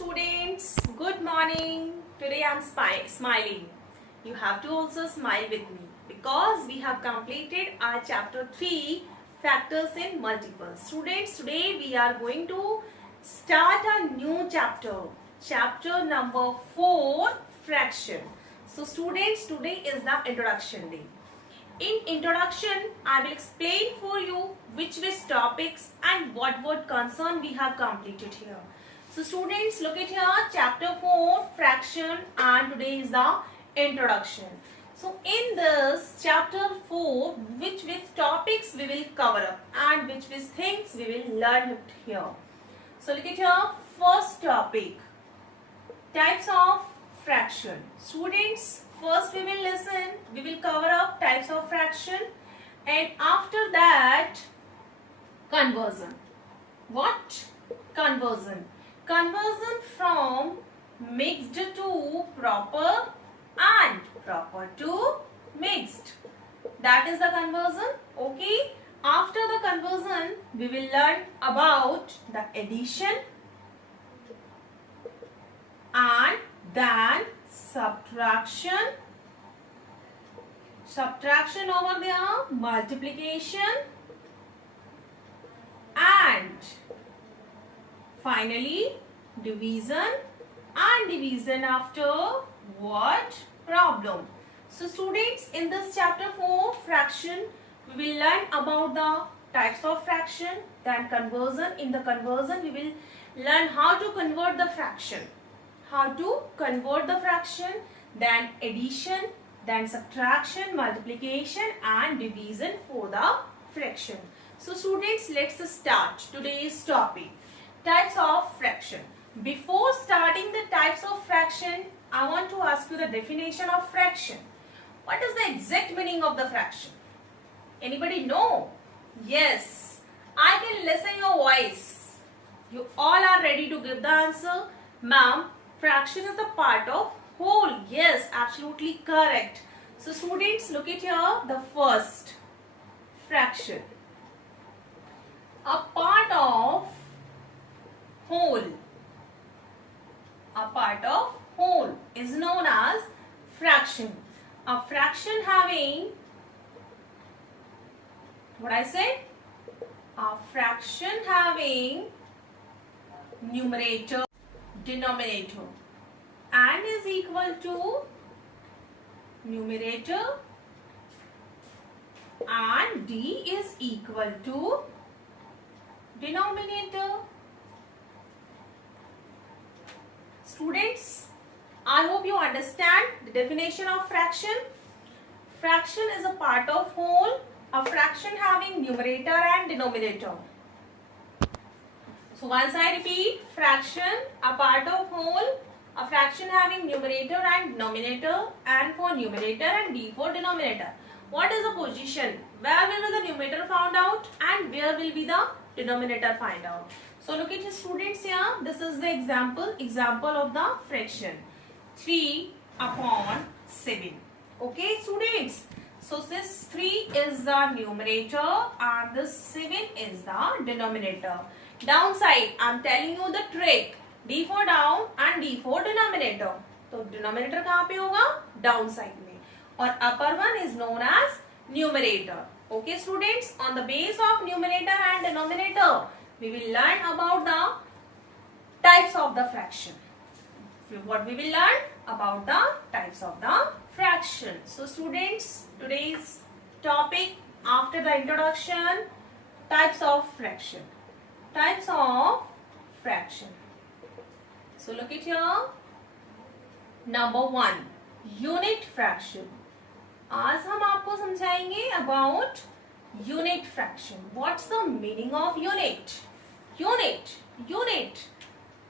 students, good morning. Today I'm smiling. You have to also smile with me because we have completed our chapter 3 factors in multiples. Students, today we are going to start a new chapter. Chapter number 4, fraction. So students, today is the introduction day. In introduction, I will explain for you which topics and what concern we have completed here. So students, look at here, chapter 4, fraction, and today is the introduction. So in this chapter 4, which topics we will cover up and which things we will learn here. So look at here, first topic, types of fraction. Students, first we will cover up types of fraction, and after that conversion. What? Conversion. Conversion from mixed to proper and proper to mixed. That is the conversion. Okay. After the conversion, we will learn about the addition and then subtraction. Subtraction over there, multiplication, and finally division, and division after what? Problem. So students, in this chapter 4 fraction, we will learn about the types of fraction, then conversion. In the conversion, we will learn how to convert the fraction. How to convert the fraction, then addition, then subtraction, multiplication, and division for the fraction. So students, let's start today's topic, types of fraction. Before starting the types of fraction, I want to ask you the definition of fraction. What is the exact meaning of the fraction? Anybody know? Yes, I can listen your voice. You all are ready to give the answer. Ma'am, fraction is the part of whole. Yes, absolutely correct. So students, look at here, the first fraction. A part of whole. A part of whole is known as fraction. A fraction having, what I said? A fraction having numerator, denominator, and is equal to numerator, and d is equal to denominator. Students, I hope you understand the definition of fraction. Fraction is a part of whole, a fraction having numerator and denominator. So once I repeat, fraction, a part of whole, a fraction having numerator and denominator, and for numerator and d for denominator. What is the position? Where will be the numerator found out and where will be the denominator find out? So look at the students here. This is the example of the fraction. 3 upon 7. Okay students. So this 3 is the numerator and this 7 is the denominator. Downside, I am telling you the trick. D for down and D for denominator. तो denominator कहाँ पे होगा? Down side में. और upper one is known as numerator. Okay students, on the base of numerator and denominator, we will learn about the types of the fraction. What we will learn about the types of the fraction. So students, today's topic after the introduction, types of fraction. Types of fraction. So look at here. Number 1, unit fraction. आज हम आपको समझाएंगे about unit fraction. What's the meaning of unit? Unit.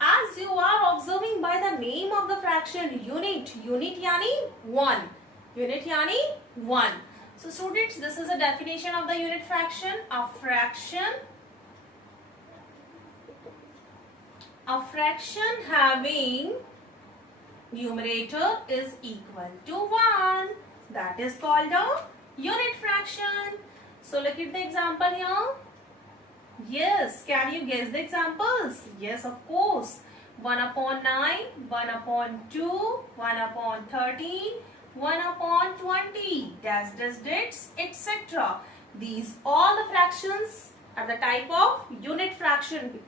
As you are observing by the name of the fraction, unit यानी 1. Unit यानी 1. So students, this is a definition of the unit fraction. A fraction having numerator is equal to 1. That is called a unit fraction. So look at the example here. Yes, can you guess the examples? Yes, of course. 1 upon 9, 1 upon 2, 1 upon 13, 1 upon 20, dash, etc. These all the fractions are the type of unit fraction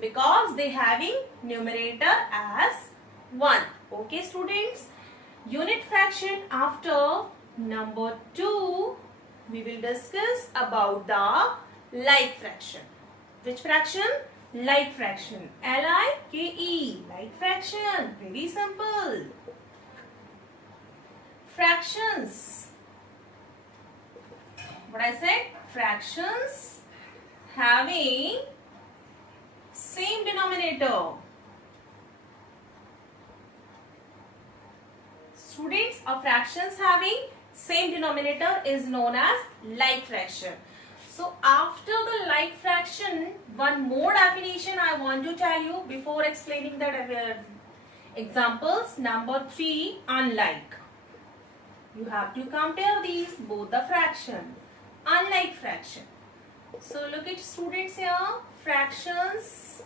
because they having numerator as 1. Okay students, unit fraction after number 2 we will discuss about the like fraction. Which fraction? Like fraction. L-I-K-E. Like fraction. Very simple. Fractions. What I said? Fractions having same denominator. Students, of fractions having same denominator is known as like fraction. So after the like fraction, one more definition I want to tell you before explaining the examples. Number 3, unlike. You have to compare these both the fraction, unlike fraction. So look at students here, fractions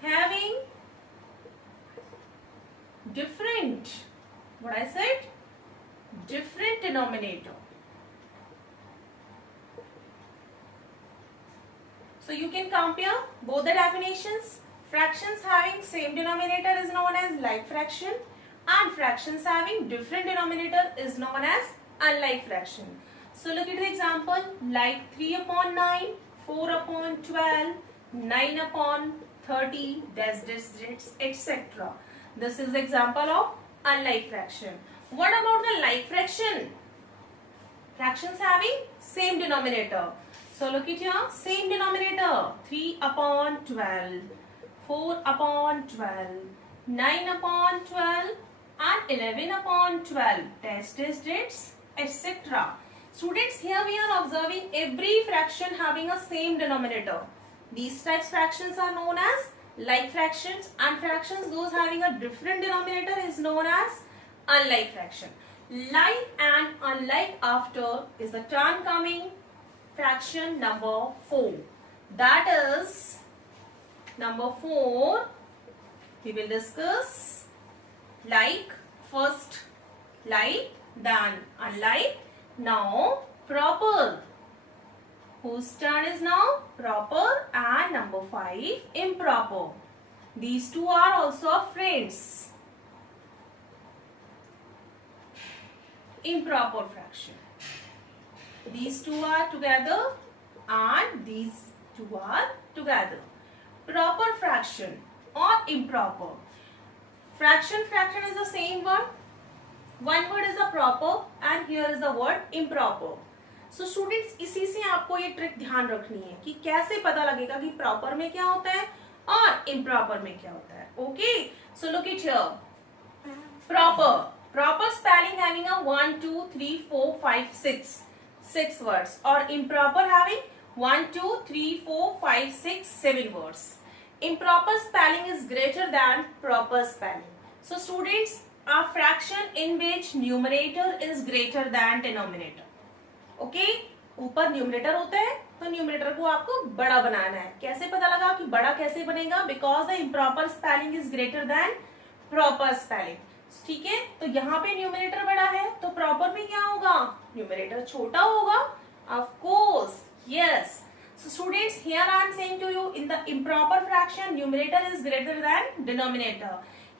having different, what I said, different denominator. So you can compare both the definitions. Fractions having same denominator is known as like fraction, and fractions having different denominator is known as unlike fraction. So look at the example, like 3 upon 9, 4 upon 12, 9 upon 30, etc. This is the example of unlike fraction. What about the like fraction? Fractions having same denominator. So look at here, same denominator, 3 upon 12, 4 upon 12, 9 upon 12 and 11 upon 12, etc. Students, here we are observing every fraction having a same denominator. These types fractions are known as like fractions, and fractions those having a different denominator is known as unlike fraction. Like and unlike after is the turn coming fraction number 4. That is number 4. We will discuss like first, like, then unlike. Now proper. Whose turn is now? Proper. And number 5, improper. These two are also friends. Improper fraction. These two are together and these two are together. Proper fraction or improper. Fraction is the same word. One word is the proper and here is the word improper. So students, इसी से आपको ये trick ध्यान रखनी है कि कैसे पता लगेगा कि प्रॉपर में क्या होता है और इम्प्रॉपर में क्या होता है. Okay, so look it here. Proper spelling having a 1, 2, 3, 4, 5, 6 words, or improper having 1, 2, 3, 4, 5, 6, 7 words. Improper spelling is greater than proper spelling. So students, a fraction in which numerator is greater than denominator. Okay, ऊपर numerator होता है तो numerator को आपको बड़ा बनाना है. कैसे पता लगा कि बड़ा कैसे बनेगा? Because the improper spelling is greater than proper spelling. ठीक है, तो यहाँ पे न्यूमरेटर बड़ा है तो प्रॉपर में क्या होगा? न्यूमरेटर छोटा होगा. Of course, yes. So students, here I am saying to you, in the improper fraction, numerator is greater than denominator.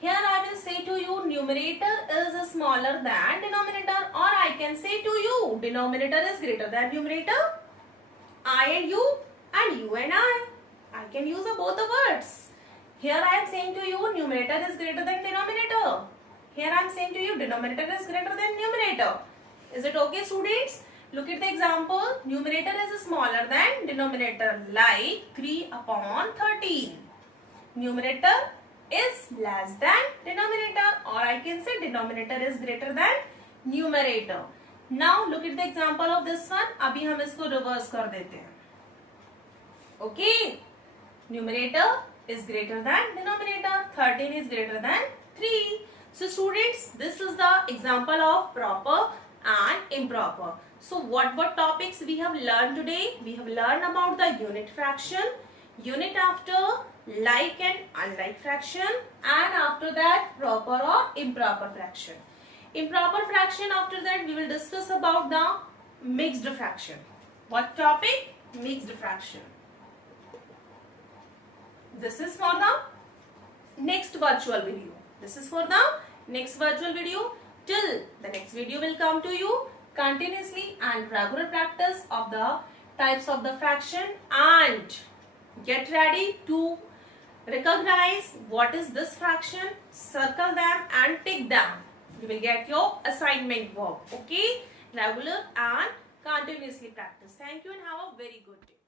Here I will say to you, numerator is smaller than denominator, or I can say to you, denominator is greater than numerator. I and you and I. I can use both the words. Here I am saying to you, numerator is greater than denominator. Here I am saying to you, denominator is greater than numerator. Is it okay, students? Look at the example. Numerator is smaller than denominator, like 3 upon 13. Numerator is less than denominator, or I can say denominator is greater than numerator. Now look at the example of this one. अभी हम इसको reverse कर देते हैं. Okay, numerator is greater than denominator. 13 is greater than 3. So students, this is the example of proper and improper. So what topics we have learned today? We have learned about the unit fraction, unit after like and unlike fraction, and after that proper or improper fraction. Improper fraction, after that we will discuss about the mixed fraction. What topic? Mixed fraction. This is for the next virtual video. This is for the next virtual video. Till the next video will come to you, continuously and regular practice of the types of the fraction, and get ready to recognize what is this fraction, circle them and tick them. You will get your assignment work. Okay? Regular and continuously practice. Thank you and have a very good day.